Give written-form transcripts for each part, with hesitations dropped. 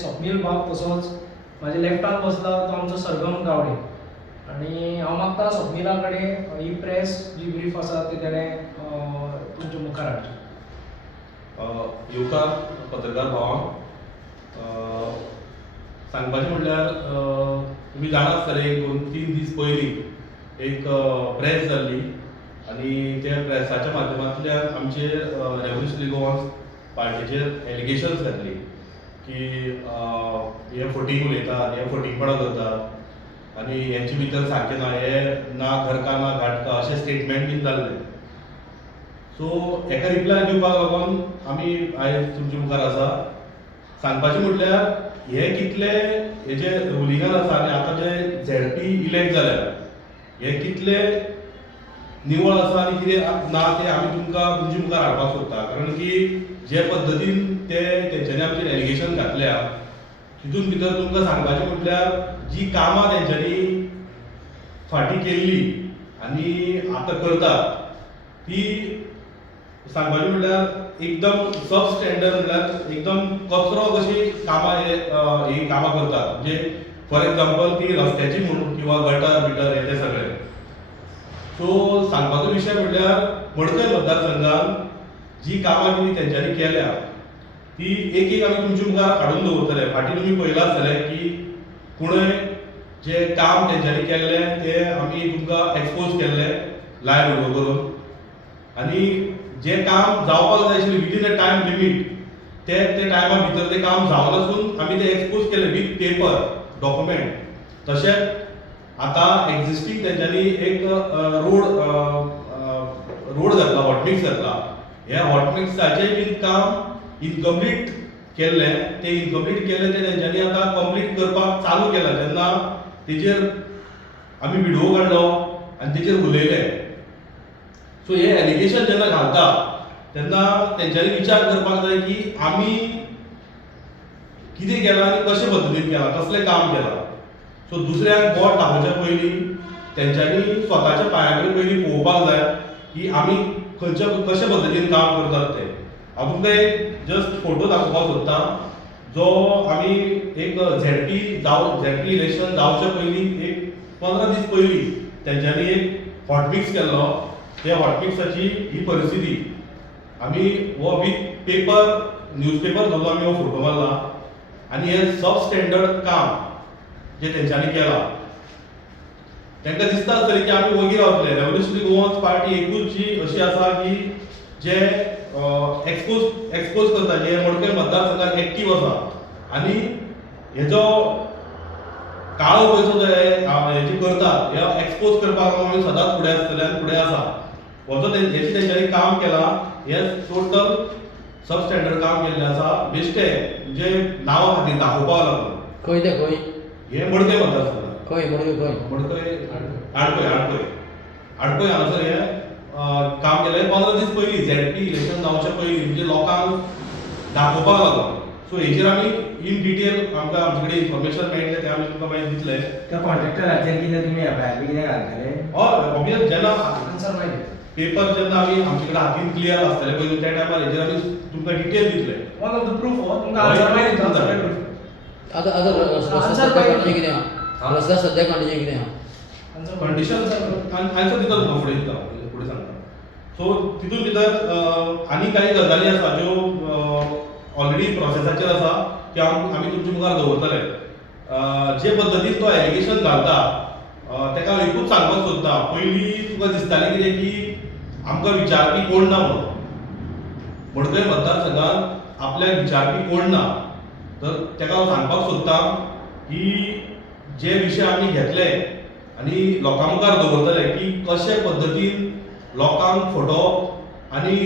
स्वप्नील बाब तसोच माझ्या लेफ्टान बसला तो आमचो सरगम गावडे आणि हांव मागता स्वप्निला कडेन ही प्रेस जी ब्रीफ आसा ती तेणें तुमच्या मुखार हाडची. येवकार पत्रकार भावांक सांगपाचें म्हणल्यार तुमी जाणा आसतले एक 2-3 दीस पयलीं एक प्रेस जाल्ली आनी त्या प्रेसाच्या माध्यमांतल्यान आमचेर रेव्होल्युशनरी गोवा पार्टीचेर एलिगेशन्स घातली की हे फटींग उलयतात, हे फटींगपणां करतात आनी हेंचे भितर सारकें ना, हे ना घरका ना घाटका अशें स्टेटमेंट बीन जाल्ले. सो हेका रिप्लाय दिवपाक लागून आमी आयज तुमचे मुखार आसा. सांगपाचें म्हटल्यार हे कितले हे जे रुलिंगान आसा आनी आतां जे झेडपी इलेक्ट जाल्यात हे कितले निवळ आसा आनी कितें ना तें आमी तुमकां तुमचे मुखार हाडपाक सोदता. कारण की जे पद्दतीन तेंच्यांनी आमचेर एलिगेशन घातल्या तितून भितर तुमकां सांगपाचें म्हटल्यार जी कामां तेंच्यांनी फाटीं केल्ली आनी आतां करतात ती सांगपाचें म्हटल्यार एकदम सब स्टँडर्ड म्हटल्यार एकदम कचरो कशी कामां ही कामां करतात. म्हणजे फॉर एग्जाम्पल ती रस्त्याची म्हणून किंवा गटर बिटर हे सगळें. सो सांगपाचो विशय म्हटल्यार मडकय मतदारसंघान जी कामां कितें तेंच्यांनी केल्या ती एक एक आमी तुमचे मुखार हाडून दवरतले. फाटीं तुमी पळयलां आसतलें की कुणय जे काम तेंच्यांनी केल्लें तें आमी तुमकां एक्सपोज केल्लें लायव्ह व्हिडिओ करून आनी जे काम जावपाक जाय आशिल्लें विदीन अ टायम लिमीट ते टायमा भितर तें काम जावना आसून आमी तें एक्सपोज केलें विथ पेपर डॉक्युमेंट. तशेंच आतां एक्झिस्टींग तेंच्यांनी एक रोड घातला, हॉटमिक्स घातला. ह्या हॉटमिक्साचें बीन काम इनकम्प्लीट केल्लें तें इनकम्प्लीट केल्लें तें तेंच्यांनी आतां कंप्लीट करपाक चालू केलां. तेन्ना तेजेर आमी व्हिडिओ काडलो आनी तेजेर उलयलें. सो हे एलिगेशन जेन्ना घालता तेन्ना तेंच्यांनी विचार करपाक जाय की आमी कितें केलां आनी कशे पद्दतीन केलां, कसलें काम केलां. सो दुसऱ्याक बोट दाखोवच्या पयलीं तेंच्यांनी स्वताच्या पांया कडेन पयलीं पळोवपाक जाय की आमी कशे पद्दतीन काम करतात तें. हांव तुमकां एक जस्ट फोटो दाखोवपाक सोदतां जो आमी एक झेडपी इलेक्शन जावचे पयलीं एक 15 दीस पयलीं तेंच्यांनी एक हॉटमिक्स केल्लो. त्या हॉटमिक्साची ही परिस्थिती आमी हो विथ पेपर न्यूजपेपर धरून आमी हो फोटो मारला आनी हे सब स्टँडर्ड काम जे तेंच्यांनी केलां तांकां दिसता आसतलें की आमी वगीर रावतले. रेव्होल्युशनरी गोवन्स पार्टी एकूच जी अशी आसा की जे एक्सपोज करता, जे मडकय मतदारसंघात एक्टीव आसा आनी हेजो काळो पयसो जो हेजे करतात हे एक्सपोज करपाक आमी सदांच फुडें आसतले आनी फुडें आसा. हो जो हेची तेंच्यांनी काम केलां हे टोटल सब स्टँडर्ड काम केल्लें आसा. बेश्टे म्हणजे नांवा खातीर दाखोवपाक लागून. खंय ते खंय? हे मडकय मतदारसंघात. खंय मडकय आडपय हांगासर हे काम केलें 15 दीस पयलीं झेडपी इलेक्शन जावचे पयलीं म्हणजे लोकांक दाखोवपाक लागून. सो हेचेर आमी इन डिटेल आमचे कडेन इन्फॉर्मेशन मेळटलें तें आमी तुमकां मागीर दितले. त्या कॉन्ट्रॅक्टराचेर कितें तुमी एफआयआर कितें घालतले? हय ऑब्वियस जेन्ना आन्सर मागीर पेपर जेन्ना आमी आमचे कडेन हातीन क्लियर आसतले पयलीं त्या टायमार हेचेर आमी तुमकां डिटेल दितले. वन ऑफ द प्रूफ तुमकां आन्सर मागीर दिता सगळे प्रूफ. आतां सद्या कंडिशन कितें आहा? रस्त्या सद्या कंडिशन कितें आहा? कंडिशन आन्सर दिता तुमकां फुडें दिता फुडें सांगता. सो तितून भितर आनी काही गजाली आसा ज्यो ऑलरेडी प्रोसेसाचेर आसा त्यो आमी तुमचे मुखार दवरतले. जे पद्दतीन तो एलिगेशन घालता तेका एकूच सांगपाक सोदता. पयलीं तुका दिसतालें कितें की आमकां विचारपी कोण ना म्हणून. मडकय मतदारसंघात आपल्याक विचारपी कोण ना. तर तेका हांव सांगपाक सोदतां की जे विशय आमी घेतले आनी लोकां मुखार दवरतले की कशे पद्दतीन लोकांक फटोवप आनी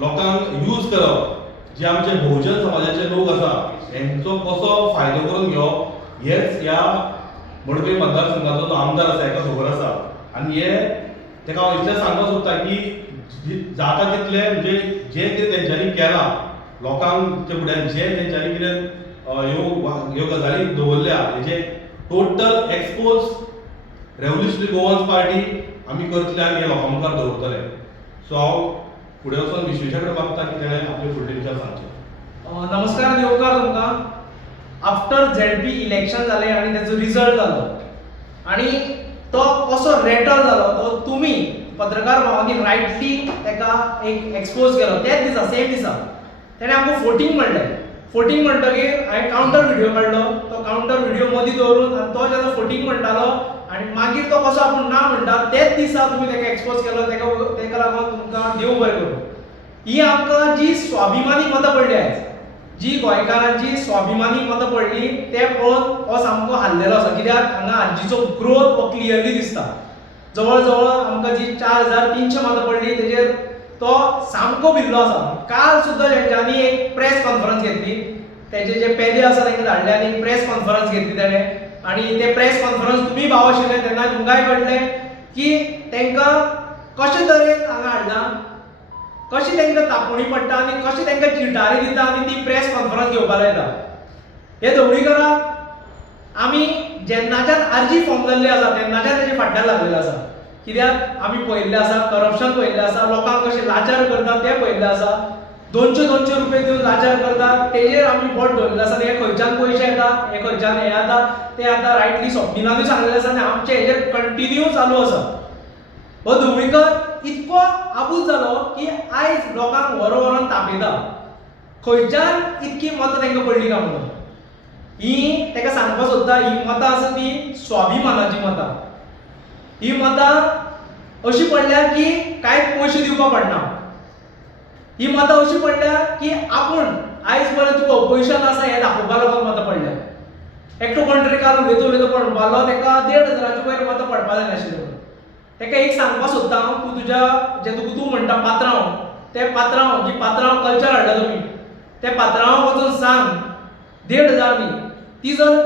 लोकांक यूज करप. जे आमचे बहुजन समाजाचे लोक आसा हेंचो कसो फायदो करून घेवप हेच ह्या मडकय मतदारसंघाचो जो आमदार आसा हेका खबर आसा. आनी हे तेका हांव इतलें सांगपाक सोदतां की जाता तितले म्हणजे जे कितें तेंच्यांनी केलां लोकांचे फुड्यान जे तेंच्यांनी कितें ह्यो गजाली दवरल्या हेजे total expose revolutionary Goans party आमी करतले आनी हे लोकां मुखार दवरतले. सो हांव फुडें वचून विश्वेशा कडेन मागता की तेणें आपले फुडले विचार सांगचे. नमस्कार देवकार तुमकां. आफ्टर झेडपी इलेक्शन जालें आनी तेजो रिजल्ट जालो आनी तो कसो रेटल जालो तो तुमी पत्रकार भावांनी रायटली तेका एक एक्सपोज केलो त्याच दिसा सेम दिसा तेणें आमकां फोटींग म्हणलें फोटींग म्हणटकीर हांवें कावंटर व्हिडिओ काडलो तो कावंटर व्हिडिओ मदीं दवरून आनी तो जेन्ना फोटींग म्हणटालो आनी मागीर तो कसो आपूण ना म्हणटा तेच दिसा तुमी तेका एक्सपोज केलो तेका लागून तुमकां देव बरें करूं ही आमकां जी स्वाभिमानी मतां पडली आयज जी गोंयकारांची स्वाभिमानी मतां पडली ते पळोवन हो सामको हाल्लेलो आसा कित्याक हांगा आरजीचो ग्रोथ हो क्लियरली दिसता जवळ जवळ आमकां जी 4300 मतां पडली तेजेर तो सामको भिल्लो आसा काल सुद्दां तेंच्यांनी एक प्रेस कॉन्फरन्स घेतली तेजे जे पेदे आसा तांकां धाडले आनी एक प्रेस कॉन्फरन्स घेतली तेणें आनी ते प्रेस कॉन्फरन्स तुमी भाव आशिल्ले तेन्ना तुमकांय कळटलें की तांकां कशे तरेन हांगा हाडला कशी तांकां तापोवणी पडटा आनी कशी तांकां चिटारी दिता आनी ती प्रेस कॉन्फरन्स घेवपाक लायता हे ढवळीकराक आमी जेन्नाच्यान आरजी फॉर्म जाल्ली आसा तेन्नाच्यान तेजे फाटल्यान लागलेले आसा कित्याक आमी पळयल्लें आसा करप्शन पळयल्लें आसा लोकांक कशे लाचार करतात तें पळयल्लें आसा 200 रुपये दिवन लाचार करतात तेजेर आमी बोट दवरलेलें आसा हे खंयच्यान पयशे येता हे खंयच्यान हे येता ते आतां रायटली स्वप्निलानूय सांगलेलें आसा आनी आमचे हेजेर कंटिन्यू चालू आसा हो ढवळीकर इतको आबूज जालो की आयज लोकांक व्हरून तापयता खंयच्यान इतकी मतां तांकां पडली काय म्हणून ही ताका सांगपाक सोदता ही मतां आसा ती स्वाभिमानाची मतां ही मतां अशी पडल्या की कांय पयशे दिवपाक पडना ही मतां अशी पडल्या की आपूण आयज पर्यंत तुका ऑपोजिशन आसा हें दाखोवपाक लागून मतां पडल्या एकटो पत्रकार उलयता पडपालो ताका 1,500 वयर मतां पडपा जाय नाशिल्लें ताका एक सांगपाक सोदता हांव तूं तुज्या जे तूं म्हणटा पात्रांव ते पात्रांव जी पात्रांव कल्चर हाडला तुमी ते पात्रांवाक वचून सांग 1,500 न्ही ती जर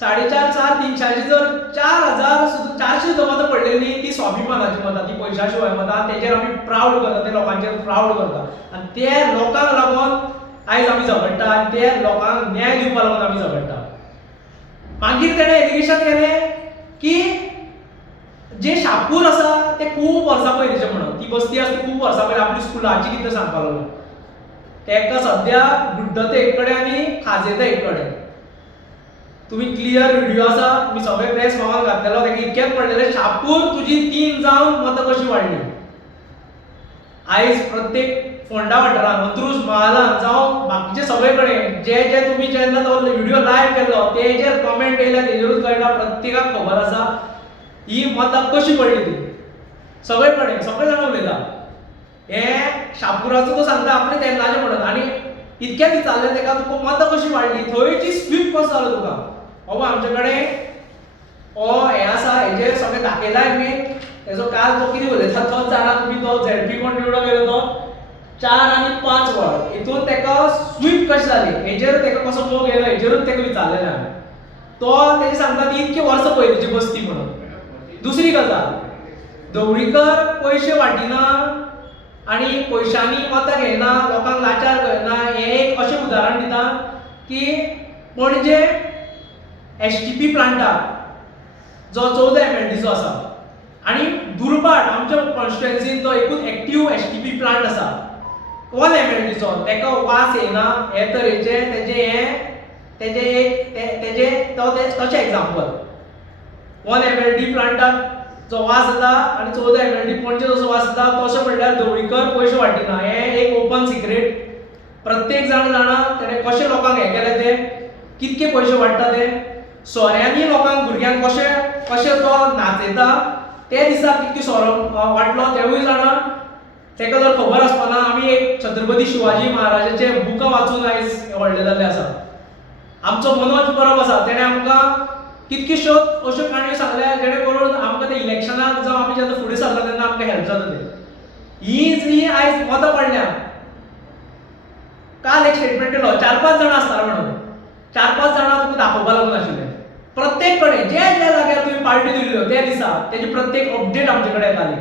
4.5 300ची जर 4,400 सुद्दां मतां पडलेली न्ही ती स्वाभिमानाची मतां ती पयशा शिवाय मतां तेजेर आमी प्रावड करता ते लोकांचेर प्रावड करता आनी ते लोकांक लागून आयज आमी झगडटा आनी ते लोकांक न्याय दिवपा लागून आमी झगडटा मागीर तेणें एलिगेशन केलें की जे शापूर आसा ते खूब वर्सां पयलींचे म्हणून ती बस्ती आसा ती खूब वर्सां पयलीं आपली स्कुलाची कितें सांगपाक लागलो तेका सद्या बुड्डते एक कडेन आनी खाजेता एक कडेन तुम्ही क्लियर व्हिडिओ आसा तुम्ही सगळे प्रेस मागोन घातलेलो तेका इतकेच पडलेले शापूर तुजी 3 जावन मतां कशी वाडली आयज प्रत्येक फोंडा वाठारांत अंत्रुज महालांत जावं बाकीचे सगळे कडेन जे जे तुम्ही जेन्ना तो व्हिडिओ लायव्ह केल्लो तेजेर कमेंट येयल्या तेजेरूच कळटा प्रत्येकाक खबर आसा ही मतां कशी पडली ती सगळे कडेन सगळे जाण उलयता हे शापुराचो तो सांगता आपले तेन्नाचे म्हणून आनी इतक्या दीस जाल्ले तेका तुका मतां कशी वाडली थंयची स्वीप कसो जालो तुका हो आमचे कडेन हो हे आसा हेजेर सगळे दाखयलाय मी तेजो काल तो कितें उलयता तोच जाणा तुमी तो झेडपी कोण निवडून गेलो तो 4 आनी 5 वर्ड हितून तेका स्वीप कशी जाली हेजेर तेका कसो मोग येयलो हेजेरूच तेका विचारलेलें हांवें तो तेजे सांगता ती इतकी वर्सां पयलींची बस्ती म्हणून दुसरी गजाल ढवळीकर पयशे वाटिना आनी पयशांनी मतां घेयना लोकांक लाचार करना हें एक अशें उदाहरण दिता की पणजे एसटीपी प्लांटाक जो 14 MLDचो आसा आनी दुर्बाट आमच्या कॉन्स्टिट्युएन्सीन तो एकूच एक्टिव्ह एसटीपी प्लांट आसा 1 MLDचो तेका वास येना हे तरेचे तेजे तशें एग्जाम्पल 1 MLD प्लांटाक जो वास येता आनी 14 MLD पणजे जसो वास येता तशें म्हणल्यार ढवळीकर पयशे वाटिना हें एक ओपन सिक्रेट प्रत्येक जाण जाणा तेणें कशें लोकांक हें केलें तें कितके पयशे वाडटा ते सोऱ्यांनी लोकांक भुरग्यांक कशें तो नाचयता ते दिसा कितके सोरो वाटलो तेवूय जाणा तेका जर खबर आसपाना आमी एक छत्रपती शिवाजी महाराजाचे बुकां वाचून आयज व्हडले जाल्ले आसा आमचो मनोज परब आसा तेणें आमकां कितक्योश्यो अश्यो काणयो सांगल्या जेणे करून आमकां ते इलेक्शनाक जावं आमी जेन्ना फुडें सरता तेन्ना आमकां हेल्प जाता ते ही आयज मतां पडल्या काल एक स्टेटमेंट केलो 4-5 जाणां आसताले म्हणून 4-5 जाणां तुका दाखोवपा लागून आशिल्ले प्रत्येक कडेन जे जे जाग्यार तुवें पार्टी दिल्ल्यो त्या दिसा तेजी प्रत्येक अपडेट आमचे कडेन येताली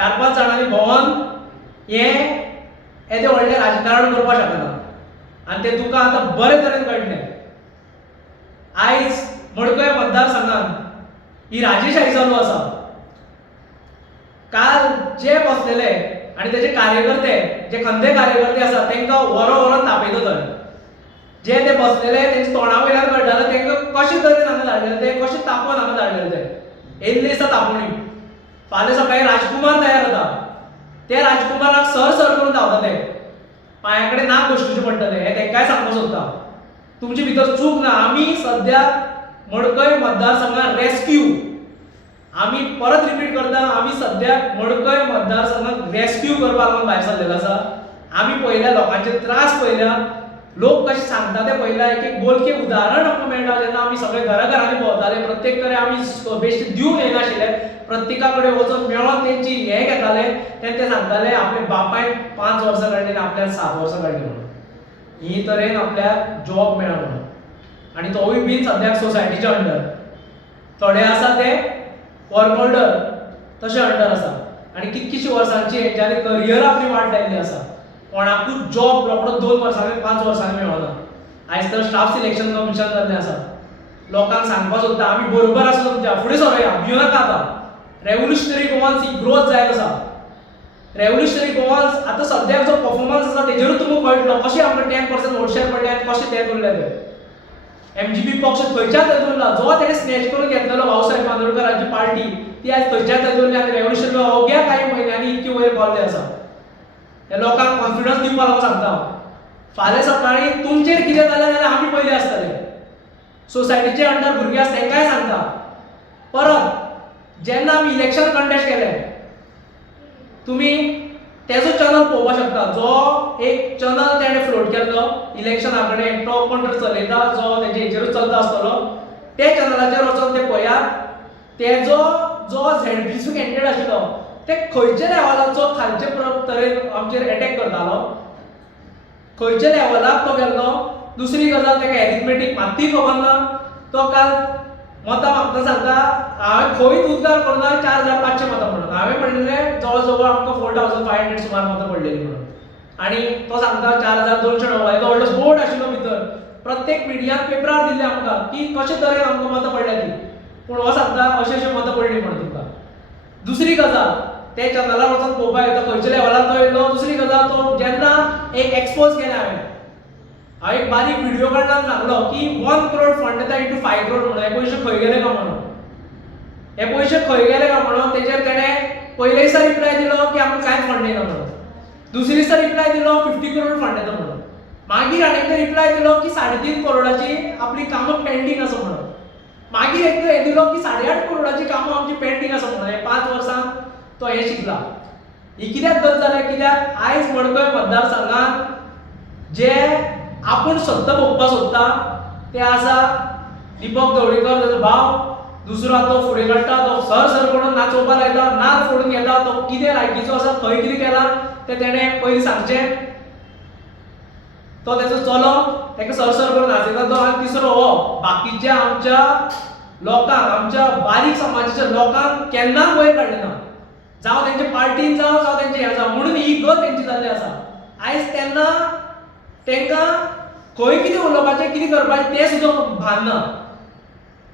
4-5 जाणांनी भोंवन हे व्हडलें राजकारण करपाक शकना आनी तें तुका आतां बरे तरेन कळटलें आयज मडकय मतदारसंघांत ही राजेशाही चालू आसा काल जे बसलेले आनी तेजे कार्यकर्ते जे खंदे कार्यकर्ते आसा तांकां वरोन तापयता थंय जे ते बसलेले तेंच्या तोंडा वयल्यान कळटालें तेंकां कशें तरेन हांगा धाडलेले ते कशें तापोवन हांगा धाडलेले ते येयल्ले दिसा तापोवणी फाल्यां सकाळीं राजकुमार तयार जाता ते राजकुमाराक सर करून धांवता ते पांया कडेन नाक गोश्टीचें पडटलें हें तेंकांय सांगपाक सोदता तुमचे भितर चूक ना आमी सद्याक मडकय मतदारसंघात रेस्क्यू आमी परत रिपीट करता आमी सद्याक मडकय मतदारसंघात रेस्क्यू करपाक लागून भायर सरलेलो आसा आमी पळयल्या लोकांचे त्रास पळयल्या लोक कशें सांगता ते पळयल्या एक बोलके उदाहरण आमकां मेळटा जेन्ना आमी सगळे घरांनी भोंवताले प्रत्येक कडेन आमी बेश्टे दिवंक येनाशिल्ले प्रत्येका कडेन वचून मेळोन तेंची हें घेताले तेन्ना ते सांगताले आपल्या बापायन 5 वर्सां काडली आनी आपल्यान 7 वर्सां काडली म्हणून ही तरेन आपल्याक जॉब मेळ्ळा म्हणून आनी तोवूय बीन सद्याक सोसायटीच्या अंडर थोडे आसा ते वर्क ऑर्डर तशे अंडर आसा आनी कितकीशीं वर्सांची हेंच्यांनी करियर आपली वाट लायिल्ली आसा कोणाकूच जॉब रोखडो 2 वर्सांनी 5 वर्सांनी मेळना आयज तर स्टाफ सिलेक्शन कमिशन जाल्लें आसा लोकांक सांगपाक सोदता आमी बरोबर आसा तुमच्या फुडें सरूया भियो नाका आतां रेव्होल्युशनरी गोवान्स ही ग्रोथ जायत आसा रेव्होल्युशनरी गोवान्स आतां सद्याक जो परफॉर्मन्स आसा तेजेरूच तुमकां कळटलो कशें आमकां 10% वोटशेर पडले आनी कशें ते उरले ते एमजीपी पक्ष खंयच्याच उरला जो तेणे स्नॅच करून घेतलेलो भाऊसाहेब बांदोडकरांची पार्टी ती आयज खंयच्याच उरली आनी रेव्होल्युशन अवघ्या कांय म्हयन्यांनी इतकी वयर पावल्ली आसा हे लोकांक कॉन्फिडन्स दिवपाक लागून सांगता फाल्यां सकाळीं तुमचेर कितें जालें जाल्यार आमी पयले आसतले सोसायटीचे अंडर भुरगे आसा तांकांय सांगता परत जेन्ना आमी इलेक्शन कंटेस्ट केलें तुमी तेजो चॅनल पळोवपाक शकता जो एक चॅनल तेणे फ्लोट केल्लो इलेक्शना कडेन एकटो कोण तरी चलयता जो तेजे हेचेरूच चलता आसतलो ते चॅनलाचेर वचून ते पळयात तेजो जो झेडपीचो कॅन्डिडेट आशिल्लो ते खंयच्या लेवलाचो खालचे तरेन आमचेर अटॅक करतालो खंयच्या लेवलाक तो गेल्लो दुसरी गजाल ताका एरिथमेटीक मात्तूय खबर ना तो काल मतां मागता सांगता हांवें खंयच उद्गार करना 4500 मतां म्हणून हांवें म्हणलें जवळ जवळ आमकां 4500 सुमार मतां पडलेलीं म्हणून आनी तो सांगता 4200 तो व्हडलो बोर्ड आशिल्लो भितर प्रत्येक मिडियान पेपरार दिल्लें आमकां की कशे तरेन आमकां मतां पडल्या ती पूण हो सांगता अशें मतां पडलीं म्हणून तुमकां दुसरी गजाल ते चॅनलार वचून पळोवपाक येता खंयच्या लेवलार तो येयलो दुसरी गजाल तो जेन्ना एक एक्सपोज केलें हांवें एक बारीक व्हिडिओ काडून सांगलो की 1 करोड फंड येता इंटू 5 करोड म्हणून हे पयशे खंय गेले काय म्हणून हे पयशे खंय गेले काय म्हणून तेजेर तेणें पयले दिसा रिप्लाय दिलो की आमकां कांयच फंड येना म्हणून दुसरे दिसा रिप्लाय दिलो 50 करोड फंड येता म्हणून मागीर हांवें एकदा रिप्लाय दिलो की 3.5 करोडाची आपली कामां पेंडींग आसा म्हणून मागीर एकदा हे दिलो की 8.5 करोडाची कामां आमची पेंडींग आसा म्हणून हे 5 वर्सांत तो हे शिकला ही कित्याक गत जालें कित्याक आयज मडकय मतदारसंघात जे आपूण सत्ता भोगपाक सोदता ते आसा दीपक ढवळीकर ताचो भाव दुसरो तो फुडें काडटा तो सर करून नाचोवपाक लायता नाच फोडून घेता तो कितें लायकीचो आसा खंय कितें केलां तें तेणें पयलीं सांगचें तो तेजो चलो ताका सर करून नाचयता तो आनी तिसरो हो बाकीच्या आमच्या लोकांक आमच्या बारीक समाजाच्या लोकांक केन्नाच वयर काडलें ना जावं तेंचे पार्टीन जावं तेंचे हें जावं म्हणून ही गत तेंची जाल्ली आसा आयज तेन्ना तांकां खंय कितें उलोवपाचें कितें करपाचें तें सुद्दां भान ना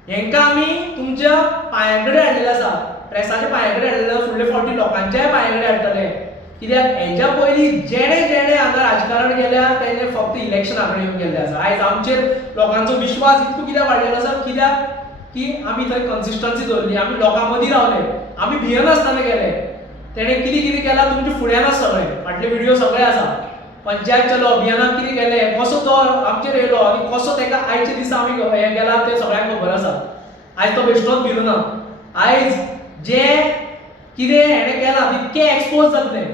हेंकां आमी तुमच्या पांया कडेन हाडलेलें आसा प्रेसाच्या पांया कडेन हाडलेलें आसा फुडले फावटी लोकांच्याय पांया कडेन हाडटले कित्याक हेच्या पयलीं जेणे हांगा राजकारण केल्या तेणे फक्त इलेक्शना कडेन येवन गेल्ले आसा आयज आमचेर लोकांचो विश्वास इतको कित्याक वाडलेलो आसा कित्याक की आमी थंय कन्सिस्टन्सी दवरली आमी लोकां मदीं रावले आमी भियनासतना गेले तेणें कितें केलां तुमच्या फुड्यानच सगळें फाटले व्हिडिओ सगळे आसा पंचायत चलो अभियानात कितें केलें कसो तो आमचेर येयलो आनी कसो ताका आयचे दिसा आमी हें केलां तें सगळ्यांक खबर आसा आयज तो बेश्टोच भिलो ना आयज जे कितें हेणें केलां तितकें एक्सपोज जातले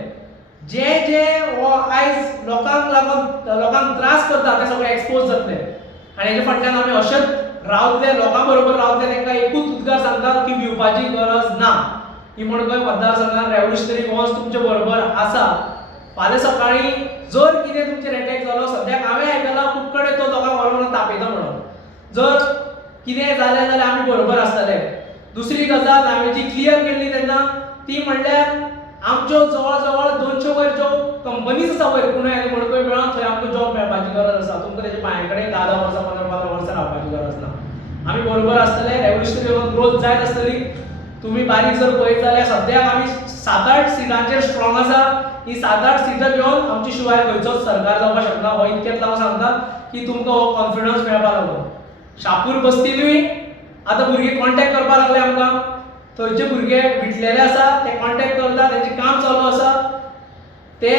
जे हो आयज लोकांक त्रास करता ते सगळे एक्सपोज जातले आनी हेच्या फाटल्यान आमी अशेंच रावतले लोकां बरोबर रावतले तांकां एकूच उद्गार सांगता की भिवपाची गरज ना ही मडकय मतदारसंघात रेव्होल्युशनरी गोवान्स तुमचे बरोबर आसा फाल्यां सकाळीं जर कितें तुमचेर अटॅक जालो सद्याक हांवें आयकलां खूब कडेन तो दोगां व्हरून तापयता म्हणून जर कितें जालें जाल्यार आमी बरोबर आसतले दुसरी गजाल हांवें जी क्लियर केल्ली तेन्ना ती म्हणल्यार आमच्यो जवळ जवळ 200 वयर ज्यो कंपनीज आसा वयर पुणे आनी मडकय मेळोन थंय आमकां जॉब मेळपाची गरज आसा तुमकां तेजे पांया कडेन 10 वर्सां 15 वर्सां रावपाची गरज ना आमी बरोबर आसतले रेव्होल्युशनरी ग्रोथ जायत आसतली तुम्ही बारीक जर पळयत जाल्यार सद्याक आमी 7-8 सिटांचेर स्ट्रॉंग आसा. ही 7-8 सिटां घेवन आमचे शिवाय खंयचोच सरकार जावपाक शकना. हो इतकेंच हांव सांगता की तुमकां हो कॉन्फिडन्स मेळपाक लागलो. शापूर बस्तीनूय आतां भुरगे कॉन्टॅक्ट करपाक लागले आमकां. थंयचे भुरगे विटलेले आसा, ते कॉन्टॅक्ट करता, तेंचें काम चालू आसा. ते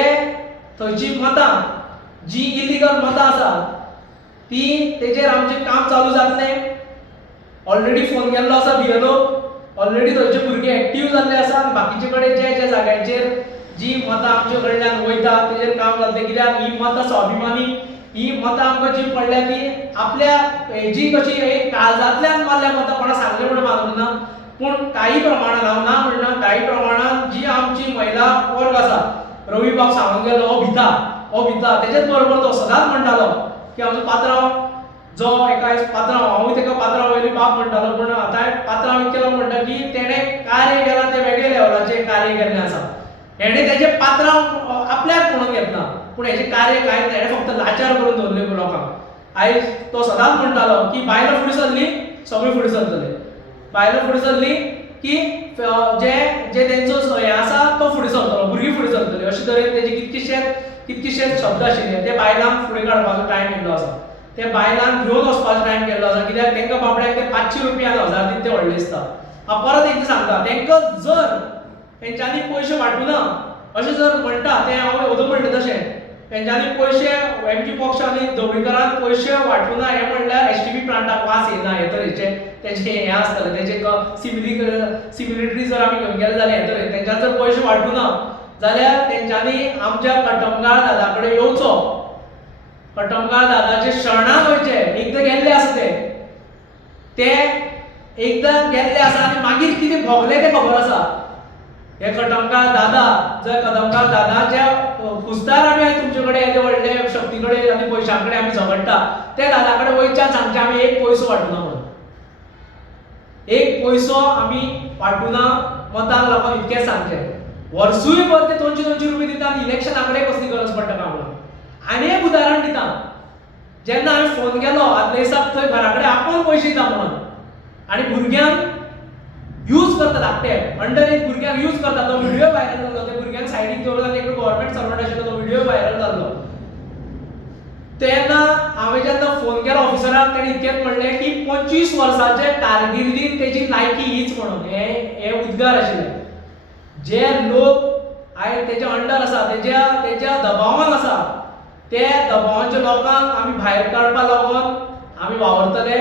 थंयची मतां जी इलिगल मतां आसा ती तेजेर आमचें काम चालू जातलें. ऑलरेडी फोन केल्लो आसा BLO. ऑलरेडी थंयचे भुरगे एक्टीव जाल्ले आसा आनी बाकीचे कडेन जे जाग्यांचेर जी मतां आमचे कडल्यान वयता तेजेर काम जातलें. कित्याक ही मतां स्वाभिमानी, ही मतां आमकां जी पडल्या ती आपल्या हेजी कशी एक काळजांतल्यान मारल्या मतां कोणा सांगले म्हणून मानूंक ना. पूण काही प्रमाणात हांव ना म्हणना, काही प्रमाणात जी आमची महिला वर्ग आसा, रवी बाब सांगून गेलो हो भिता तेजेच बरोबर तो सदांच म्हणटालो की आमचो पात्रांव जो एका पात्रांव, हांवूय तेका पात्रांव वयली बाब म्हणटालो, पूण आतां पात्रांव इतकें म्हणटा की तेणें कार्य केलां तें वेगळे लेवलाचें कार्य केल्लें आसा. हेणें तेजें पात्रांव आपल्याक म्हणून घेतला, पूण हेजें कार्य कांयच ना. हेणें फक्त लाचार करून दवरले लोकांक. आयज तो सदांच म्हणटालो की बायलां फुडें सरली सगळीं फुडें सरतले. बायलां फुडें सरली की जे तेंचो हें आसा तो फुडें सरतलो, भुरगीं फुडें सरतलीं. अशे तरेन तेजे कितकेशेच शब्द आशिल्ले. ते बायलांक फुडें काडपाचो टायम येयल्लो आसा. ते बायलांक घेवन वचपाचो टायम केल्लो आसा. कित्याक तांकां बाबड्यांक ते 500 रुपया 1000 दिता ते व्हडलें दिसता. हांव परत एकदां सांगता, तांकां जर तेंच्यांनी पयशे वांटूना अशें जर म्हणटा, तें हांव ओदो म्हणटा तशें, तेंच्यांनी पयशे एमपी पक्ष आनी ढवळीकरान पयशे वांटूना हें म्हणल्यार एसटीबी प्लांटाक वास येना हे तरेचे तेंचें हें आसतलें. तेंचे सिमिलिटरी जर आमी घेवन गेले जाल्यार हे तरेन तेंच्यान जर पयशे वांटूना जाल्यार तेंच्यांनी आमच्या कटमगाळ दादा कडेन येवचो. कटमगाळ दादाचे शरणाक वयचे. एकदां गेल्ले आसा ते एकदां गेल्ले आसा आनी मागीर कितें भोगले तें खबर आसा. हे कटमगाळ दादा, जर कदमगाळ दादा जे खुस्तार आमी तुमचे कडेन येदे व्हडले शक्ती कडेन आनी पयशां कडेन आमी झगडटा, ते दादा कडेन वयच्यान सांगचे आमी एक पयसो वांटूना म्हणून. एक पयसो आमी वांटूना मतांक लागून इतकेंच सांगचें. वर्सूय भर ते 200 रुपया दिता आनी इलेक्शना कडेन कसली गरज पडटा काय म्हणून. आनी एक उदाहरण दिता. जेन्ना हांवें फोन केलो आदले दिसाक थंय घरा कडेन आपूण पयशे दिता म्हणून, आनी भुरग्यांक यूज करता धाकटे अंडर एज भुरग्यांक यूज करता. तो व्हिडिओ व्हायरल जालो. ते भुरग्यांक सायडीक दवरला, एक गव्हर्नमेंट सर्वंट आशिल्लो, तो व्हिडिओ व्हायरल जाल्लो. तेन्ना हांवें जेन्ना फोन केलो ऑफिसराक, ताणें इतकेंच म्हणलें की 25 वर्सांचे कारकिर्दीत तेजी लायकी हीच म्हणून. हे उद्गार आशिल्ले. जे लोक आयज तेच्या अंडर आसा, तेच्या दबावान आसा, ते दबावांच्या लोकांक आमी भायर काडपा लागून आमी वावरतले.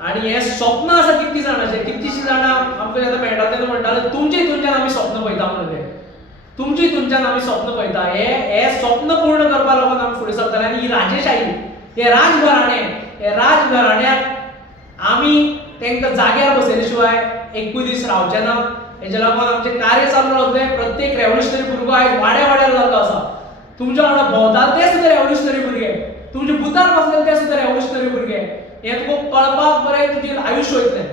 आनी हें स्वप्न आसा कितलीं जाणांचें. कितलींशीं जाणां आमकां जेन्ना मेळटा तेन्ना म्हणटाले तुमचे हितूनच्यान आमी स्वप्न पळयता म्हणून. ते तुमचे हितूनच्यान आमी स्वप्न पळयता. हे स्वप्न पूर्ण करपा लागून आमी फुडें सरतले. आनी ही राजेशाही, हे राजघराण्याक आमी तांकां जाग्यार बसयले शिवाय एकूय दीस रावचे ना. हेजे लागून आमचें कार्य चालू रावतलें. प्रत्येक रेव्होल्युशनरी भुरगो आयज वाड्यार जाल्लो आसा. तुमच्या वांगडा भोंवतात ते सुद्दां रेव्होल्युशनरी भुरगे, तुमचे बुतार बसलेले ते सुद्दां रेव्होल्युशनरी भुरगे. हें तुका कळपाक बरें तुजें आयुश्य वयतलें.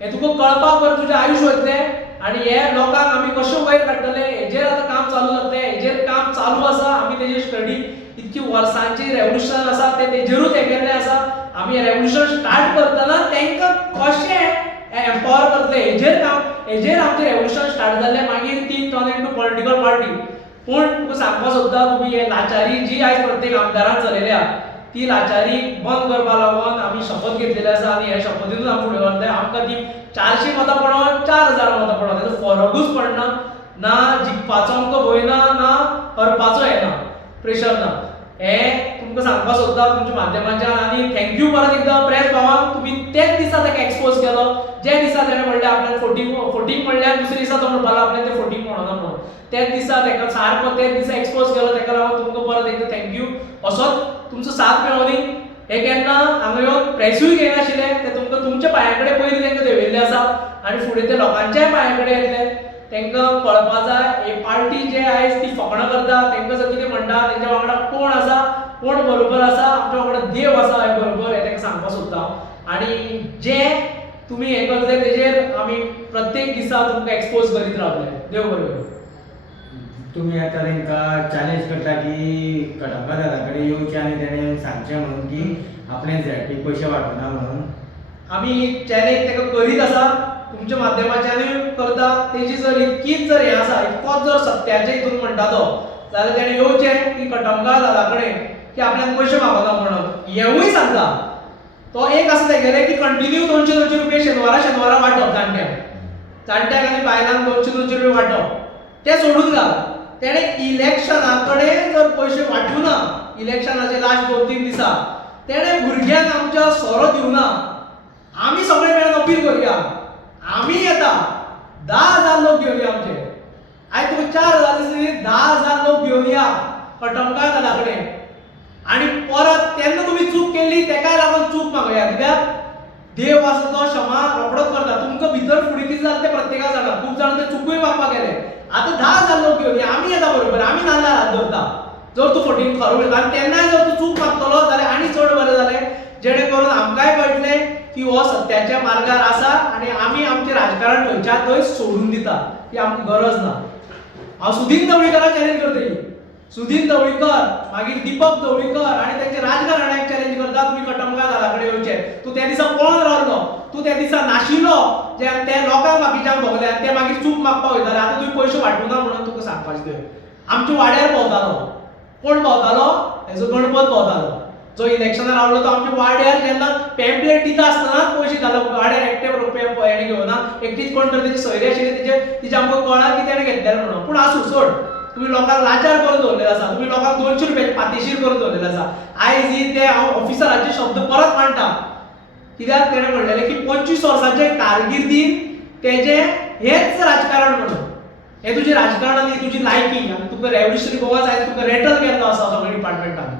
हें तुका कळपाक बरें तुजें आयुश्य वयतलें. आनी हे लोकांक आमी कशें वयर काडटले हेजेर आतां काम चालू जातलें. हेजेर काम चालू आसा. आमी तेजेर स्टडी इतकी वर्सांची रेव्होल्युशन आसा तेजेरूच हें केल्लें आसा. आमी हें रेव्होल्युशन स्टार्ट करतना तांकां कशें एम्पावर करतले हेजेर आमचें रेव्होल्युशन स्टार्ट जाल्लें. मागीर ती टर्न इनटू पॉलिटिकल पार्टी. पूण तुका सांगपाक सोदता, तुमी हे लाचारी जी आयज प्रत्येक आमदारान चलयल्या ती लाचारी बंद करपा लागून आमी शपथ घेतलेली आसा. आनी हे शपथीनूच आमी फुडें वरतले. आमकां ती 400 मतां पडो 4000 मतां पडो ताचो फरकूच पडना. ना जिखपाचो आमकां भंय ना, ना हरपाचो हें ना, प्रेशर ना. हें तुमकां सांगपाक सोदता तुमच्या माध्यमांतल्यान. आनी थँक्यू परत एकदां प्रेस भावांक. तुमी तेच दिसा ताका एक्सपोज केलो जे दिसा ताणें म्हणलें आपल्यान फोटींग म्हणल्यार दुसरे दिसा तो म्हणपालो आपल्यान तें फोटींग म्हणना म्हणून. तेच दिसा ताका सारको तेच दिसा एक्सपोज केलो. ताका लागून तुमकां परत एकदां थँक्यू. असोच तुमचो साथ मेळोनी. हे केन्ना हांगा येवन प्रेसूय घेयनाशिल्ले. ते तुमकां तुमच्या पांया कडेन पयलीं तांकां देंवयल्ले आसा आनी फुडें ते लोकांच्याय पांया कडेन येतले. तांकां कळपा जाय हे पार्टी जे आयज ती फकाणां करता, तांकां जर कितें म्हणटा तेंच्या वांगडा कोण आसा, कोण बरोबर आसा, आमच्या वांगडा देव आसा हे बरोबर, हे तांकां सांगपाक सोदता. आनी जे तुमी हें करतले तेजेर आमी प्रत्येक दिसा तुमकां एक्सपोज करीत रावतले. देव बरें करूं. तुम्ही आता तांकां चॅलेंज करता की कटमगाळ दादा कडेन येवचें आनी तेणें सांगचें म्हणून की आपणें झॅडपीक पयशे वांटूना म्हणून. आमी चॅलेंज ताका करीत आसा. तुमच्या माध्यमाच्यान करता तेजी जर इतकीच जर हे आसा इतकोच जर सत्याचे हितून म्हणटा तो जाल्यार तेणे येवचें की कटमगाळ दादा कडेन की आपल्याक पयशे मागोना म्हणून हेवूय सांगता तो एक आसा तेगेले की कंटिन्यू 200 रुपया शेनवारा वांटप जाणट्याक आनी बायलांक 200 रुपया वांटप ते सोडून घाल तेणे इलेक्शना कडेन जर पयशे वांटूना इलेक्शनाचे लास्ट 2-3 दिसा तेणे भुरग्यांक आमच्या सोरो दिवना आमी सगळे मेळून अपील करूया आमी येता 10,000 लोक घेवन या आमचे आयज तुका 4,000 दिसली 10,000 लोक घेवन या कटमगाळ दादा कडेन आणि परत तेन्ना तुम्ही चूक केली तेका लागून चूक मागया कित्याक देव आसा तो क्षमा रोखडोच करता तुमकां भितर फुडें कितें जालें तें प्रत्येकाक जाणा खूब जाण ते चुकूय मागपाक गेले आतां 10,000 लोक घेवन या आमी येता बरोबर आमी नाल्ला हात धरता जर तूं फटींग खरो उलयता आनी तेन्नाय जर तूं चूक मागतलो जाल्यार आनी चड बरें जालें जेणे करून आमकांय कळटलें की हो सत्याच्या मार्गार आसा आनी आमी आमचें राजकारण खंयच्या थंय सोडून दिता ती आमकां गरज ना हांव सुदीन ढवळीकराक चॅलेंज करतली सुदीन ढवळीकर मागीर दीपक ढवळीकर आणि त्यांचे राजकारण्याक चॅलेंज करता तुम्ही कटमगाळ दादा कडेन येवचे तूं त्या दिसा पळोवन रावलो तूं त्या दिसा नाशिल्लो जे ते लोकांक बाकीच्यांक भोगले आनी ते मागीर चूक मागपाक वयताले आतां तुवें पयशे वांटूना म्हणून तुका सांगपाचें थंय आमच्या वाड्यार भोंवतालो कोण भोंवतालो हेजो गणपत भोंवतालो जो इलेक्शनार रावलो तो आमच्या वाड्यार जेन्ना पॅम्पलेट दिता आसतनाच पयशे घालप वाड्यार एकटे रुपया हेणे घेवना एकटीच कोण तरी तेजी सोयरी आशिल्ली तिचे आमकां कळ्ळां की तेणें घेतलेलें म्हणून पूण आसूं सोड तुम्ही लोकांक लाचार करून दवरलेलो आसा तुम्ही लोकांक 200 रुपयाचे पातेशीर करून दवरलेलो आसा आयज ही ते हांव ऑफिसराचे शब्द परत मांडटा कित्याक तेणें म्हणलेलें की 25 वर्सांचे कारकिर्दीन तेजें हेच राजकारण म्हणून हे तुजें राजकारण आनी तुजी लायकी आनी तुका रेव्होल्युशनरी गोवा जाय तुका रेटल केल्लो आसा सगळ्या डिपार्टमेंटान